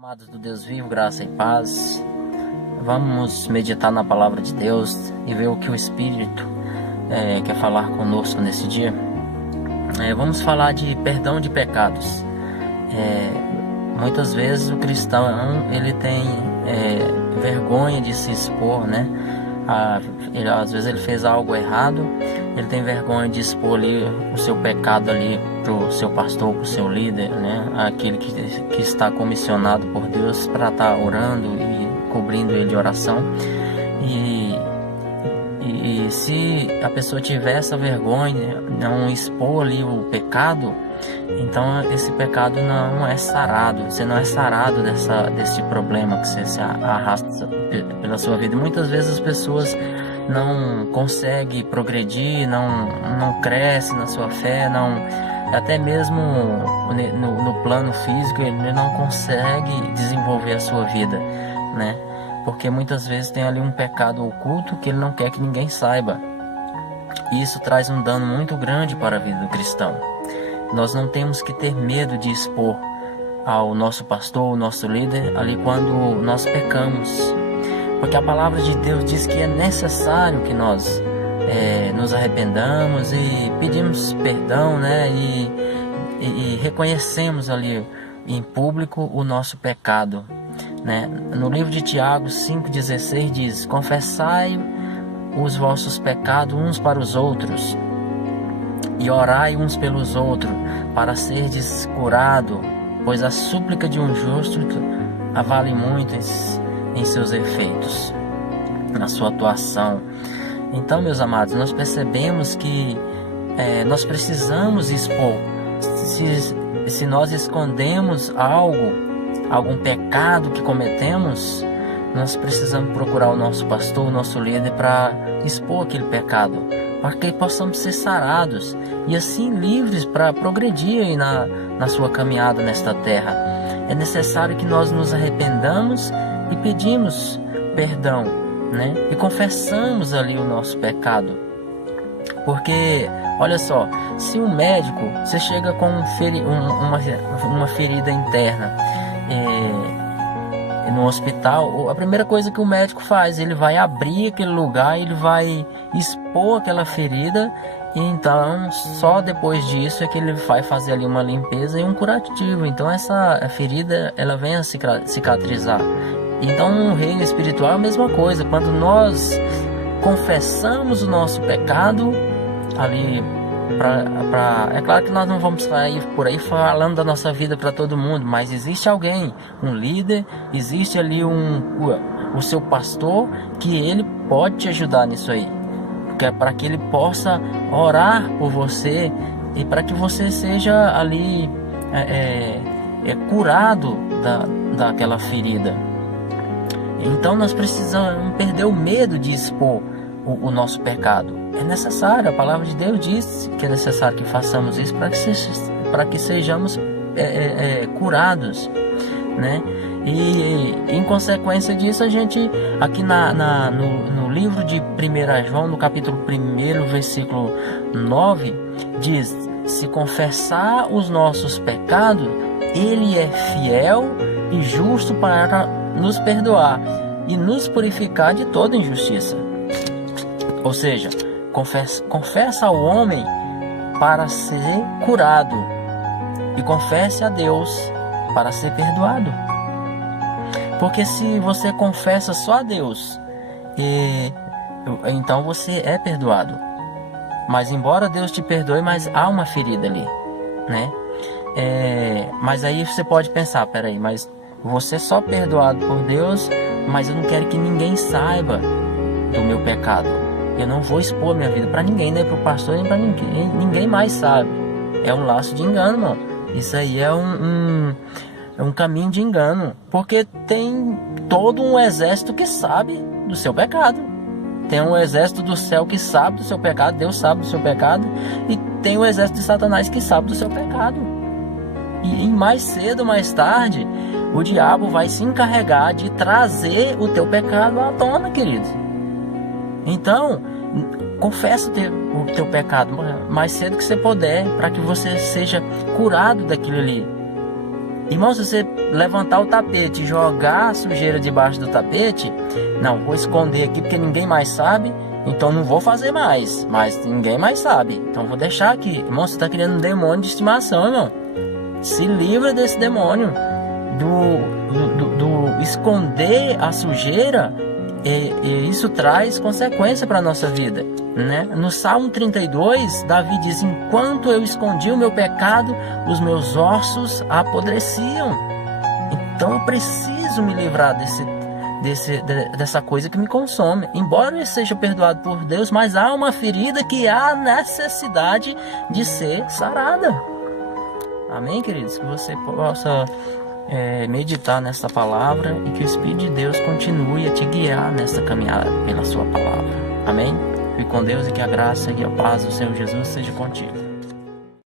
Amados do Deus vivo, graça e paz, vamos meditar na palavra de Deus e ver o que o Espírito quer falar conosco nesse dia. Vamos falar de perdão de pecados. Muitas vezes o cristão ele tem vergonha de se expor, né? Às vezes ele fez algo errado, ele tem vergonha de expor ali o seu pecado ali para o seu pastor, para o seu líder, né? Aquele que está comissionado por Deus para estar orando e cobrindo ele de oração. E se a pessoa tiver essa vergonha, não expor ali o pecado, então esse pecado não é sarado. Você não é sarado desse problema que você se arrasta pela sua vida. Muitas vezes as pessoas não conseguem progredir, não crescem na sua fé, até mesmo no plano físico ele não consegue desenvolver a sua vida, né? Porque muitas vezes tem ali um pecado oculto que ele não quer que ninguém saiba. E isso traz um dano muito grande para a vida do cristão. Nós não temos que ter medo de expor ao nosso pastor, ao nosso líder, ali quando nós pecamos. Porque a palavra de Deus diz que é necessário que nós nos arrependamos e pedimos perdão, né? E reconhecemos ali em público o nosso pecado, né? No livro de Tiago 5,16 diz: confessai os vossos pecados uns para os outros e orai uns pelos outros, para serdes curado, pois a súplica de um justo vale muito em seus efeitos, na sua atuação. Então, meus amados, nós percebemos que nós precisamos expor. Se nós escondemos algum pecado que cometemos, nós precisamos procurar o nosso pastor, o nosso líder, para expor aquele pecado, para que possamos ser sarados e assim livres para progredir aí na sua caminhada nesta terra. É necessário que nós nos arrependamos e pedimos perdão, né? E confessamos ali o nosso pecado. Porque, olha só, se um médico, você chega com uma ferida interna no hospital, a primeira coisa que o médico faz, ele vai abrir aquele lugar, ele vai expor aquela ferida, e então só depois disso é que ele vai fazer ali uma limpeza e um curativo. Então essa ferida, ela vem a cicatrizar. Então no reino espiritual é a mesma coisa. Quando nós confessamos o nosso pecado ali, é claro que nós não vamos sair por aí falando da nossa vida para todo mundo, mas existe alguém, um líder, existe ali o seu pastor, que ele pode te ajudar nisso aí, para que ele possa orar por você e para que você seja ali curado daquela ferida. Então nós precisamos perder o medo de expor o nosso pecado. É necessário, a palavra de Deus diz que é necessário que façamos isso para que sejamos curados, né? E em consequência disso, a gente aqui no livro de 1 João, no capítulo 1, versículo 9, diz: se confessar os nossos pecados, ele é fiel e justo para nos perdoar e nos purificar de toda injustiça. Ou seja, confessa ao homem para ser curado e confesse a Deus para ser perdoado. Porque se você confessa só a Deus, então você é perdoado. Mas embora Deus te perdoe, mas há uma ferida ali, né? Mas aí você pode pensar, peraí, mas você é só perdoado por Deus, mas eu não quero que ninguém saiba do meu pecado. Eu não vou expor minha vida para ninguém, nem para o pastor, nem para ninguém. Ninguém mais sabe. É um laço de engano, irmão. Isso aí é um caminho de engano. Porque tem todo um exército que sabe do seu pecado. Tem um exército do céu que sabe do seu pecado. Deus sabe do seu pecado. E tem o exército de Satanás que sabe do seu pecado. E mais cedo ou mais tarde, o diabo vai se encarregar de trazer o teu pecado à tona, querido. Então, confessa o teu pecado mais cedo que você puder, para que você seja curado daquilo ali. Irmão, se você levantar o tapete e jogar a sujeira debaixo do tapete, não, vou esconder aqui porque ninguém mais sabe, então não vou fazer mais, mas ninguém mais sabe, então vou deixar aqui. Irmão, você está criando um demônio de estimação, irmão. Se livra desse demônio, do esconder a sujeira, e isso traz consequência para a nossa vida, né? No Salmo 32, Davi diz: enquanto eu escondi o meu pecado, os meus ossos apodreciam. Então eu preciso me livrar dessa coisa que me consome. Embora eu seja perdoado por Deus, mas há uma ferida que há necessidade de ser sarada. Amém, queridos? Que você possa meditar nessa palavra e que o Espírito de Deus continue a te guiar nessa caminhada pela sua palavra. Amém? Fique com Deus e que a graça e a paz do Senhor Jesus seja contigo.